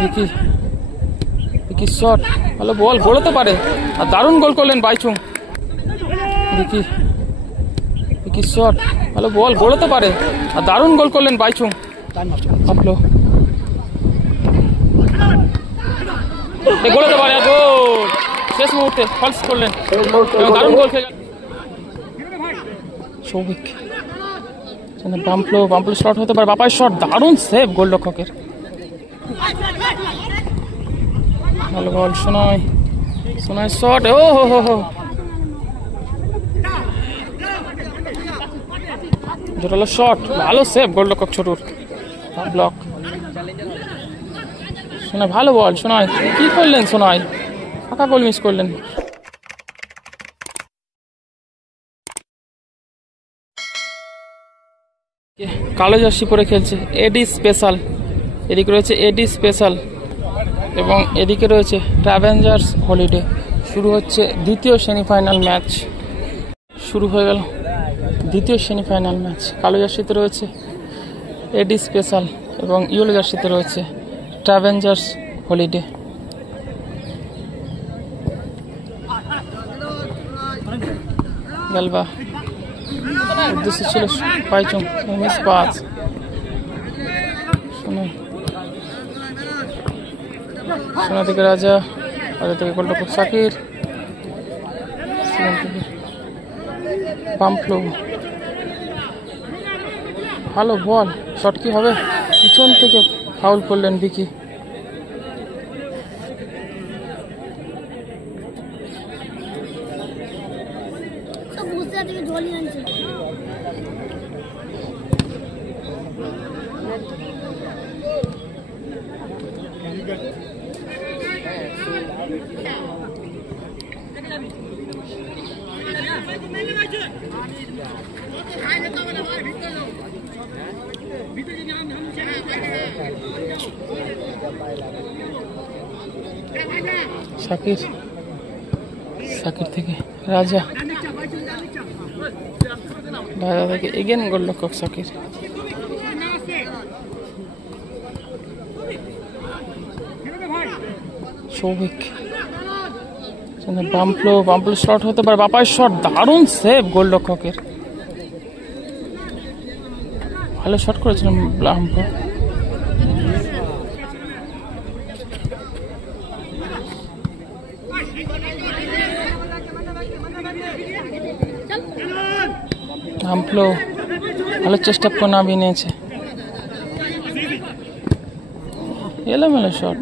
ভিকি ভিকি শট, ভালো বল, গোড়াতে পারে আর দারুণ গোল করলেন বাইচুং। ভিকি ভিকি শট, ভালো বল, গোড়াতে পারে আর দারুণ গোল করলেন বাইচুং। আপলো গোড়াতে পারে আর গোল, শেষ মুহূর্তে ফলস করলেন, দারুণ গোল খেয়ে সৌভিক। বাম্পলো শট হতে পারে, বাপাই শট, দারুণ সেভ গোলরক্ষকের। ভালো বল, সোনাই শট, ও হো জোরালো শট, ভালো সেভ গোলরক্ষক ছোটুর, ব্লক। সোনাই ভালো বল, সোনাই কি করলেন, সোনাই ফাঁকা গোল মিস করলেন। কালো জার্সি পরে খেলছে এডি স্পেশাল, এদিকে রয়েছে এডি স্পেশাল এবং এদিকে রয়েছে ট্রাভেঞ্জার্স হলিডে। শুরু হচ্ছে দ্বিতীয় সেমিফাইনাল ম্যাচ, শুরু হয়ে গেল দ্বিতীয় সেমিফাইনাল ম্যাচ। কালো জার্সিতে রয়েছে এডি স্পেশাল এবং ইয়েলো জার্সিতে রয়েছে ট্রাভেঞ্জার্স হলিডে। গালবা উদ্দেশ্য ছিল বাইচুং, মিস পাস। সোনা থেকে রাজা থেকে গোলরক্ষক সাকির, পাম্পলো ভালো বল, শট কি হবে, পিছন থেকে ফাউল করলেন ভিকি। সাকির থেকে রাজা, রাজা থেকে এগেন গোলরক্ষক সাকির। সৌভিক, বাম্পলো শট হতে পারে, বাপাই শট, দারুণ সেভ গোলরক্ষকের, ভালো শট করেছিলেন বাম্পলো। বাম্পলো ভালো চেষ্টা করে নামিয়ে নিয়েছে, এলোমেলো শট।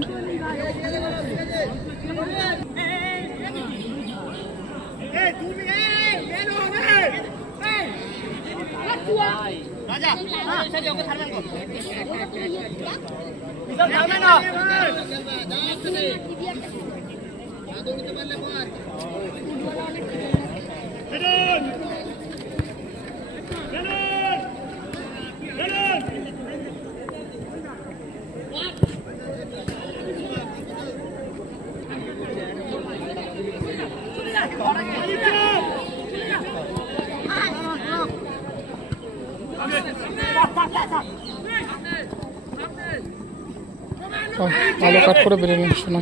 ভালো কাট করে বেরোলেন শোনা,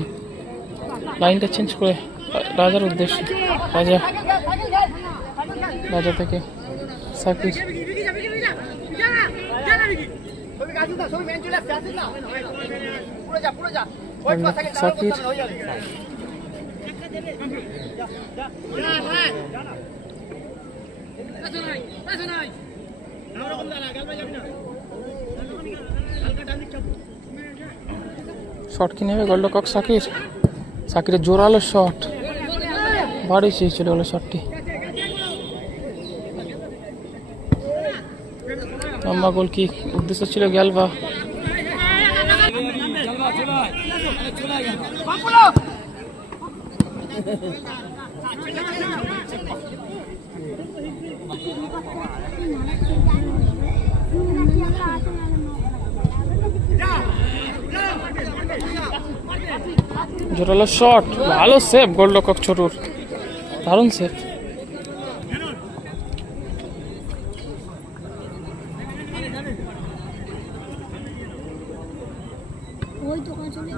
লাইনটা চেঞ্জ করে রাজার উদ্দেশ্যে, রাজা থেকে সাকির, সাকির শট কি নেবে গোলরক্ষক সাকির, সাকিরের জোরালো শট, বাড়ি শেষ চলে গেল শটটি। লম্বা গোল কি উদ্দেশ্য ছিল গ্যালবা, জোরালো শট, ভালো সেভ গোলরক্ষক ছোটুর, দারুণ সেভ। ওই দোকান চলে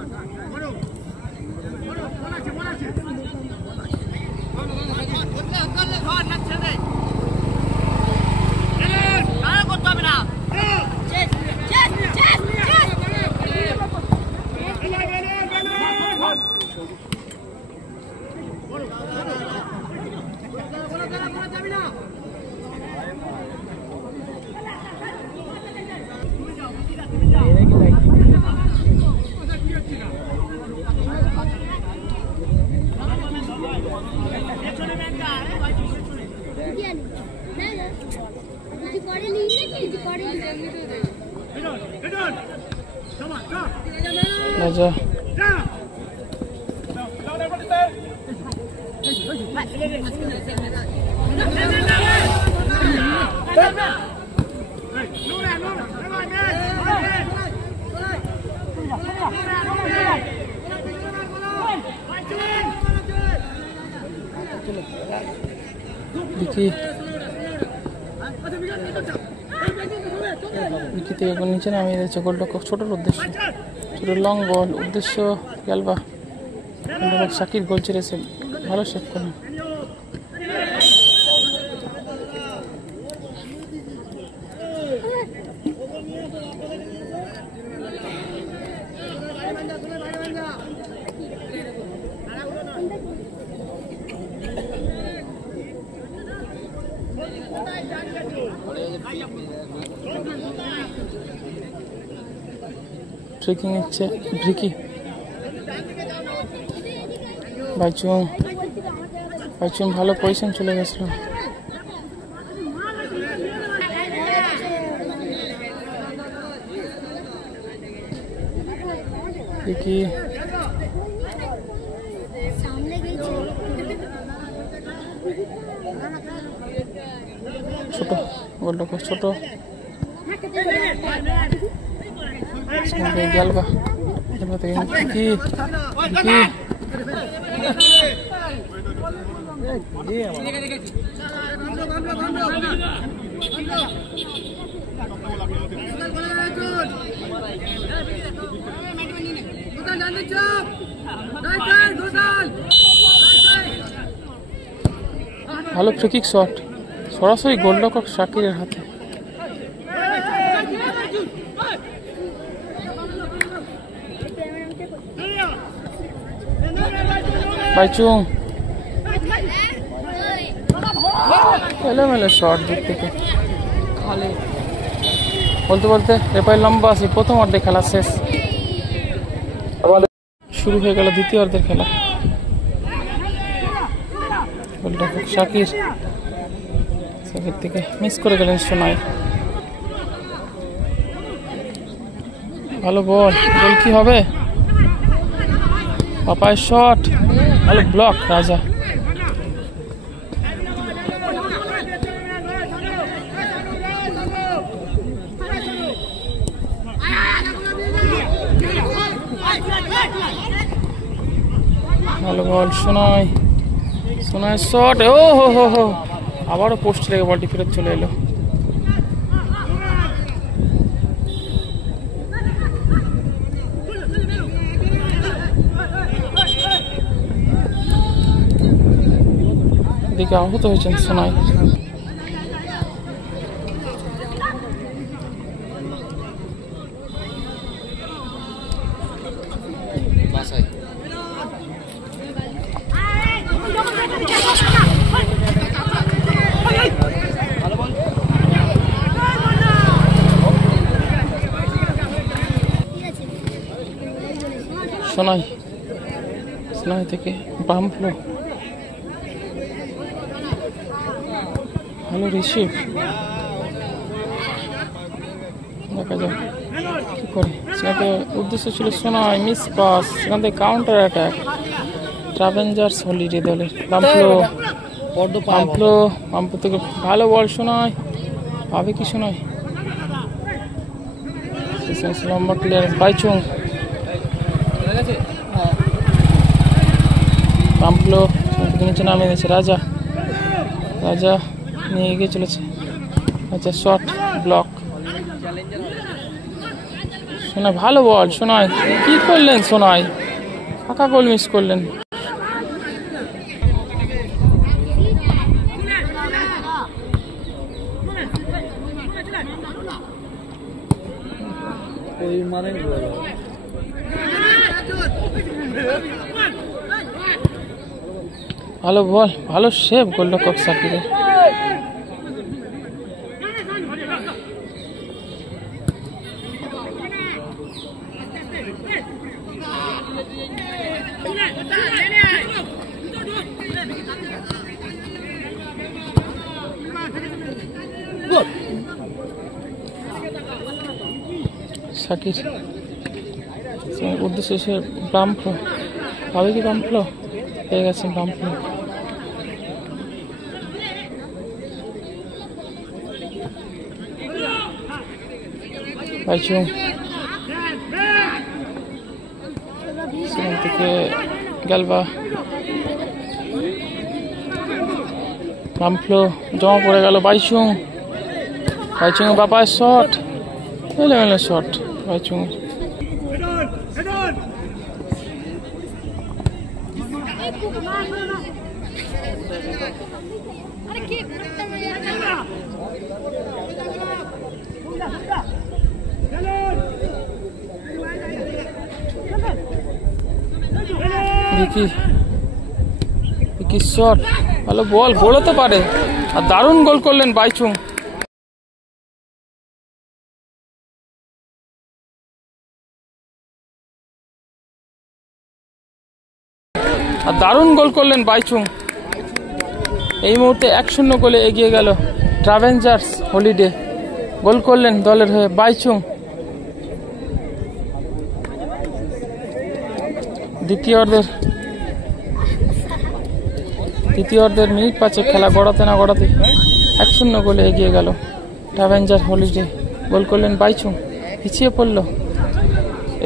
রাজা দেখি উইকিতে এখন নিচে নামিয়ে দিয়েছে গোলরক্ষক ছোটোর উদ্দেশ্য, ছোটো লং বল উদ্দেশ্য গেলবা গোলরক্ষক শাকির গোল ছেড়েছে, ভালো সেভ করেন। ট্রেকিং নিচ্ছে ভিকি, বাইচুং ভালো পজিশন চলে গেছিল। ভিকি ছোট গোলরক্ষক ছোট গেলবা কি ভালো ফ্রিকিক শট সরাসরি গোলরক্ষক শাকিরের হাতে। বাইচুং এলোমেলো শট দিক থেকে খালি বলতে বলতে রেপাই লম্বা আছে। প্রথম অর্ধে খেলা শেষ, শুরু হয়ে গেল দ্বিতীয় অর্ধের খেলা। গোলরক্ষক শাকির থেকে মিস করে গেলেন সোনাই। ভালো বল, গোল কি হবে? পাপায় শট, ভালো ব্লক রাজা। ভালো বল সোনাই, সোনাই শট, ও হো হো হো, আবারও পোস্ট লেগে বলটি ফেরত চলে এলো। দিকে আহত হয়েছেন সোনাই। সোনাই, সোনাই থেকে বামফ্লো, ভালো রিসিভ, দেখা যাক কি করে। সেখানে উদ্দেশ্য ছিল সোনাই, মিস পাস, সেখান থেকে কাউন্টার অ্যাটাক ট্রাভেঞ্জার্স হলিডে দলের। বামফ্লো, বামফ্লো, বামফ্লো থেকে ভালো বল সোনাই, পাবে কি সোনাই? লম্বা ক্লিয়ারেন্স বাইচুং, বামফ্লো নিচে নামিয়ে দিয়েছে রাজা, রাজা নিয়ে এগিয়ে চলেছে। আচ্ছা শট ব্লক, সোনাই ভালো বল, সোনাই কি করলেন, সোনাই ফাঁকা গোল মিস করলেন। ভালো বল, ভালো সেভ গোলরক্ষক সাকিরের। সাকির উদ্দেশ্যে সে বামফ্লো পাবে কি, বামফ্লো পেয়ে গেছেন, বামফ্লো বাইচুং সেখান থেকে গালবা, বামফ্লো জমা পড়ে গেল। বাইচুং, বাইচুং বাবা শট, এলোমেলো শট বাইচুং। ভিকি শট, ভালো বল, গোলতে পারে, আর দারুণ গোল করলেন বাইচুং। আর দারুণ গোল করলেন বাইচুং। এই মুহূর্তে 1-0 গোলে এগিয়ে গেল ট্রাভেঞ্জার্স হলিডে। গোল করলেন দলের হয়ে বাইচুং। দ্বিতীয় অর্ধের মিনিট 5 খেলা গড়াতে না গড়াতে 1-0 গোলে এগিয়ে গেল ট্রাভেঞ্জার হলিডে। গোল করলেন বাইচুং। পিছিয়ে পড়ল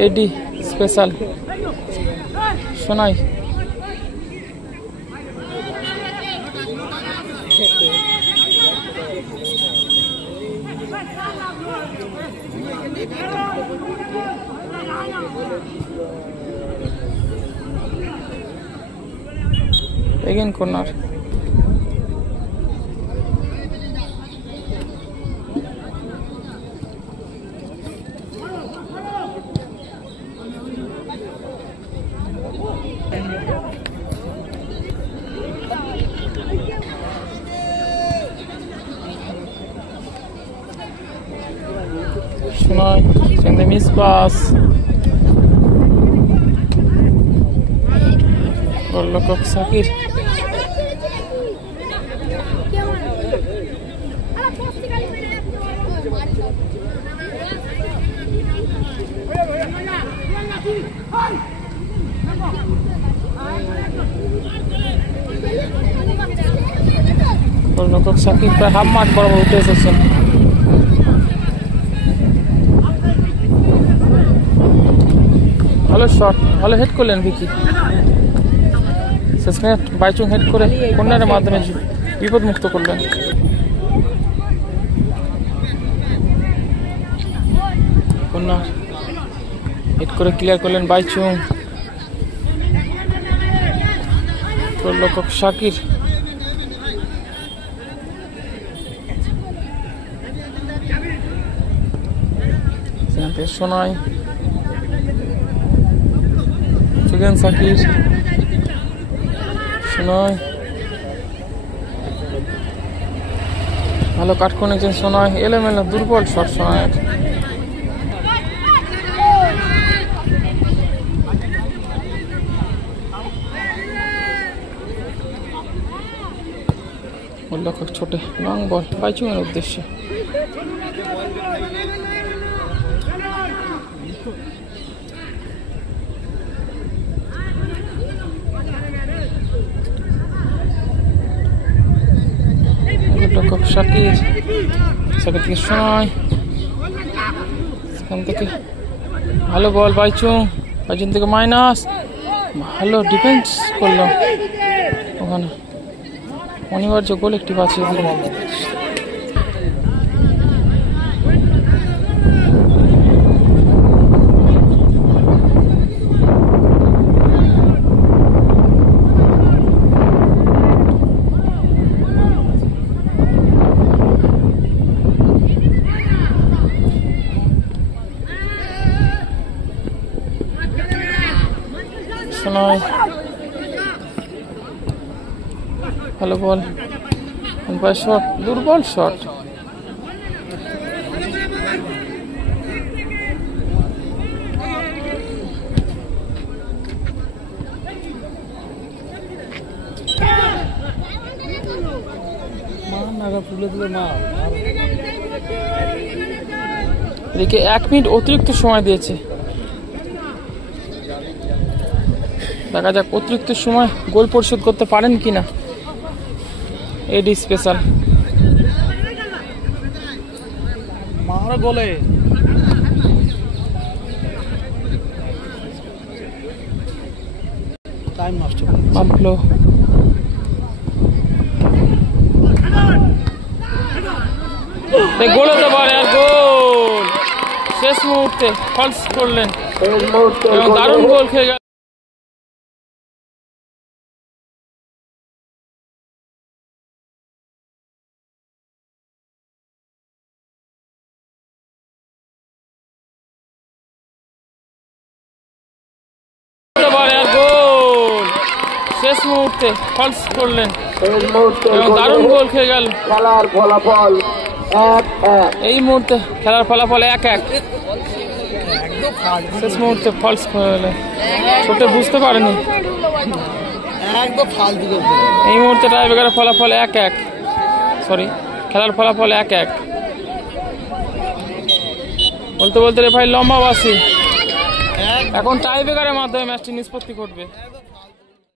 এডি স্পেশাল, Sunay again corner. Sunay send the miss pass. গোলরক্ষক সাকির। গোলরক্ষক সাকির প্রায় হাফ মাঠ বরাবর উঠে এসেছেন। ভালো শট, ভালো হেড করলেন ভিকি। শেষ মিনিট বাইচুং হেড করে কর্নারের মাধ্যমে বিপদ মুক্ত করলেন। কর্নার হেড করে ক্লিয়ার করলেন বাইচুং। গোলরক্ষক শাকির। সোনাই সেকেন্ড সাকির, সোনাই ভালো কাট করেছেন সোনাই। এলোমেলো দুর্বল শট সোনাইয়ের। গোলরক্ষক ছোটে লং বল বাইচুংয়ের উদ্দেশ্যে। গোলরক্ষক শাকির, সাকির থেকে সোনাই, সেখান থেকে ভালো বল বাইচুং, বাইচুং থেকে মাইনাস, ভালো ডিফেন্স করলো ওখানে, অনিবার্য গোল একটি বাঁচিয়ে দিল। শোনায়। ভালো বল, শট, দুর্বল শট। এদিকে 1 মিনিট অতিরিক্ত সময় দিয়েছে, দেখা যাক অতিরিক্ত সময় গোল পরিশোধ করতে পারেন কিনা এডি স্পেশাল। মারা গোলে টাইম নষ্ট মামলো গোল হতে পারে, আর গোল শেষ মুহূর্তে ফলস করলেন এবং দারুণ গোল খেয়ে গেল। শেষ মুহূর্তে ফলস করলেন এবং দারুণ গোল খেয়ে গেল। খেলার ফলাফল 1-1। এই মুহূর্তে খেলার ফলাফল 1-1। শেষ মুহূর্তে ফলস হয়ে গেল, ছোট বুঝতে পারেনি। এই মুহূর্তে টাইব্রেকারের ফলাফল 1-1, সরি খেলার ফলাফল 1-1। বলতে বলতে রেফারি লম্বা বাসি, এখন টাইব্রেকারের মাধ্যমে ম্যাচটি নিষ্পত্তি ঘটবে।